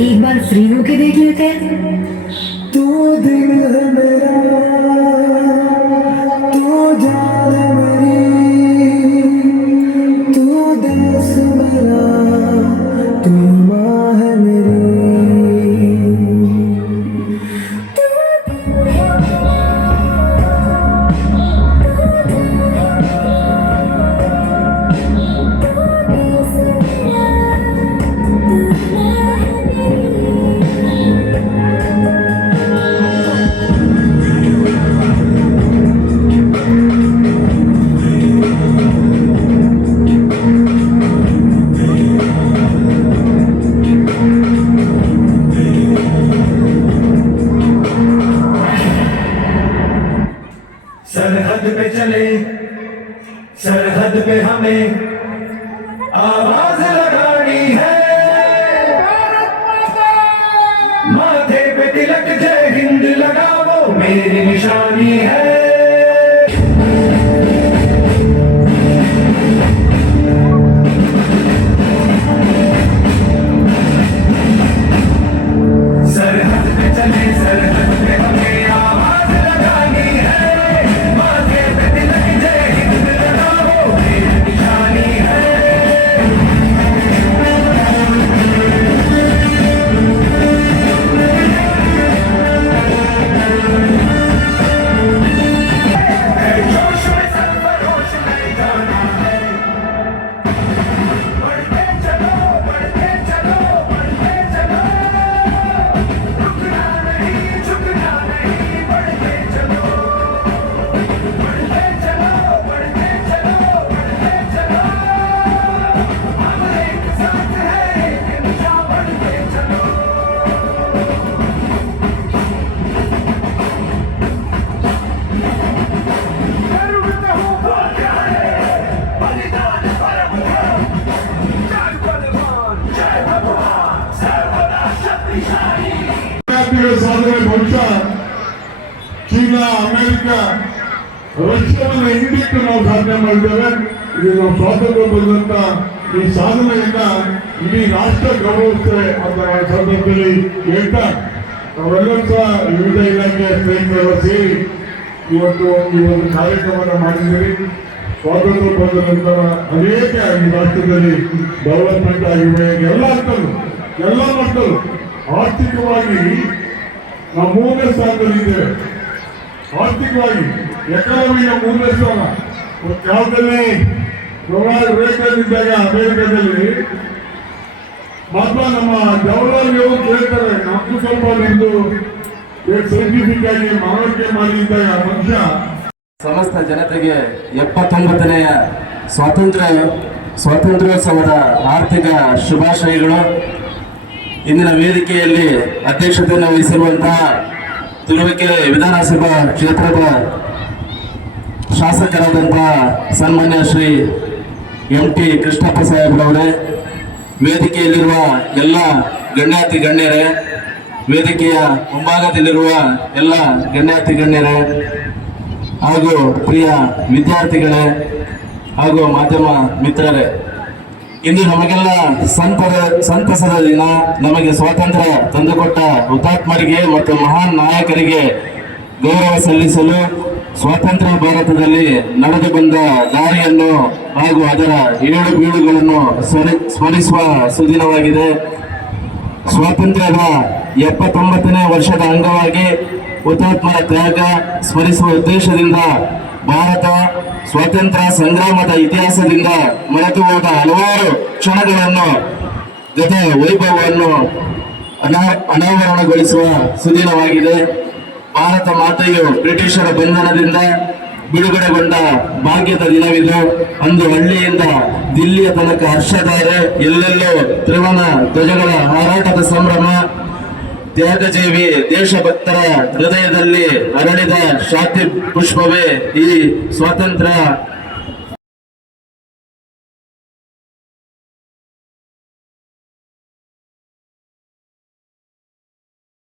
एक बार फ्री होके देख लेते हैं सरहद पे हमें आवाज़ लगानी है। माथे पे तिलक जय हिंद लगाओ, मेरी निशानी है। ವಿದ್ಯಾರ್ಥಿಗಳ ಸಾಧನೆ ಬಹುಶಃ ಚೀನಾ ಅಮೆರಿಕ ರಷ್ಯಾವನ್ನು ಹಿಂದಿಟ್ಟು ನಾವು ಸಾಧನೆ ಮಾಡಿದ್ದೇವೆ. ಇದು ನಾವು ಸ್ವಾತಂತ್ರ್ಯ ಬಂದಂತ ಈ ಸಾಧನೆಯಿಂದ ಇಡೀ ರಾಷ್ಟ್ರ ಗೌರವಿಸ್ತೇವೆ ಅಂತ ಸಂದರ್ಭದಲ್ಲಿ ಹೇಳ್ತಾ ನಾವೆಲ್ಲರೂ ಸಹ ವಿವಿಧ ಇಲಾಖೆಯ ಸ್ನೇಹಿತರೆಲ್ಲ ಸೇರಿ ಇವತ್ತು ಈ ಒಂದು ಕಾರ್ಯಕ್ರಮವನ್ನು ಮಾಡಿದ್ದೀರಿ. ಸ್ವಾತಂತ್ರ್ಯ ಬಂದ ನಂತರ ಅನೇಕ ಈ ರಾಷ್ಟ್ರದಲ್ಲಿ ಡೆವಲಪ್ಮೆಂಟ್ ಆಗಿವೆ ಎಲ್ಲ ಅರ್ಥಲ್ಲೂ ಎಲ್ಲ ಮಟ್ಟಲ್ಲೂ ಆರ್ಥಿಕವಾಗಿ ನಮ್ಮ ಮೂರನೇ ಸ್ಥಾನದಲ್ಲಿದ್ದೇವೆ ಆರ್ಥಿಕವಾಗಿ ಎಕಾನಮಿ ನಾವು ಮೂರನೇ ಸ್ಥಾನ. ಕಾಲದಲ್ಲಿ ರೊನಾಲ್ಡ್ ರೇಗನ್ ಇದ್ದಾಗ ಅಮೆರಿಕದಲ್ಲಿ ಮಾತ್ರ ನಮ್ಮ ಜವಾಹರ್ಲಾಲ್ ನೆಹರು ಕೇಳ್ತಾರೆ ನಮ್ದು ಸ್ವಲ್ಪ ನಿಮ್ದು ಸೈಂಟಿಫಿಕ್ ಆಗಿ ಮಾನವಕ್ಕೆ ಮಾಡಿದ್ದಾಗ ಮನುಷ್ಯ. ಸಮಸ್ತ ಜನತೆಗೆ ಎಪ್ಪತ್ತೊಂಬತ್ತನೆಯ ಸ್ವಾತಂತ್ರ್ಯ, ಸ್ವಾತಂತ್ರ್ಯೋತ್ಸವದ ಆರ್ಥಿಕ ಶುಭಾಶಯಗಳು. ಇಂದಿನ ವೇದಿಕೆಯಲ್ಲಿ ಅಧ್ಯಕ್ಷತೆಯನ್ನು ವಹಿಸಿರುವಂತಹ ತುರುವೇಕೆರೆ ವಿಧಾನಸಭಾ ಕ್ಷೇತ್ರದ ಶಾಸಕರಾದಂತಹ ಸನ್ಮಾನ್ಯ ಶ್ರೀ ಎಂ ಟಿ ಕೃಷ್ಣಪ್ಪ ಸಾಹೇಬ್ರವರೇ ವೇದಿಕೆಯಲ್ಲಿರುವ ಎಲ್ಲ ಗಣ್ಯಾತಿ ಗಣ್ಯರೇ, ವೇದಿಕೆಯ ಮುಂಭಾಗದಲ್ಲಿರುವ ಎಲ್ಲ ಗಣ್ಯಾತಿ ಗಣ್ಯರೇ, ಹಾಗೂ ಪ್ರಿಯ ವಿದ್ಯಾರ್ಥಿಗಳೇ ಹಾಗೂ ಮಾಧ್ಯಮ ಮಿತ್ರರೇ ಇಂದು ನಮಗೆಲ್ಲ ಸಂತರ, ಸಂತಸದ ದಿನ ನಮಗೆ ಸ್ವಾತಂತ್ರ್ಯ ತಂದುಕೊಟ್ಟ ಹುತಾತ್ಮರಿಗೆ ಮತ್ತು ಮಹಾನ್ ನಾಯಕರಿಗೆ ಗೌರವ ಸಲ್ಲಿಸಲು ಸ್ವಾತಂತ್ರ್ಯ ಭಾರತದಲ್ಲಿ ನಡೆದು ಬಂದ ದಾರಿಯನ್ನು ಹಾಗೂ ಅದರ ಏಳು ಬೀಳುಗಳನ್ನು ಸ್ಮರಿ, ಸ್ಮರಿಸುವ ಸುದಿನವಾಗಿದೆ. ಸ್ವಾತಂತ್ರ್ಯದ ಎಪ್ಪತ್ತೊಂಬತ್ತನೇ ವರ್ಷದ ಅಂಗವಾಗಿ ಹುತಾತ್ಮರ ತ್ಯಾಗ ಸ್ಮರಿಸುವ ಉದ್ದೇಶದಿಂದ ಭಾರತ ಸ್ವಾತಂತ್ರ್ಯ ಸಂಗ್ರಾಮದ ಇತಿಹಾಸದಿಂದ ಮರೆತು ಹೋದ ಹಲವಾರು ಕ್ಷಣಗಳನ್ನು ಜೊತೆ ವೈಭವವನ್ನು ಅನಾ ಅನಾವರಣಗೊಳಿಸುವ ಸುದಿನವಾಗಿದೆ. ಭಾರತ ಮಾತೆಯು ಬ್ರಿಟಿಷರ ಬಂಧನದಿಂದ ಬಿಡುಗಡೆಗೊಂಡ ಭಾಗ್ಯದ ದಿನವಿದು. ಅಂದು ಹಳ್ಳಿಯಿಂದ ದಿಲ್ಲಿಯ ತನಕ ಹರ್ಷಧಾರೆ ಎಲ್ಲೆಲ್ಲೋ ತ್ರಿವಣ ಧ್ವಜಗಳ ಹಾರಾಟದ ಸಂಭ್ರಮ ತ್ಯಾಗಜೀವಿ ದೇಶಭಕ್ತರ ಹೃದಯದಲ್ಲಿ ಅರಳಿದ ಶಾಂತಿ ಪುಷ್ಪವೇ ಈ ಸ್ವಾತಂತ್ರ್ಯ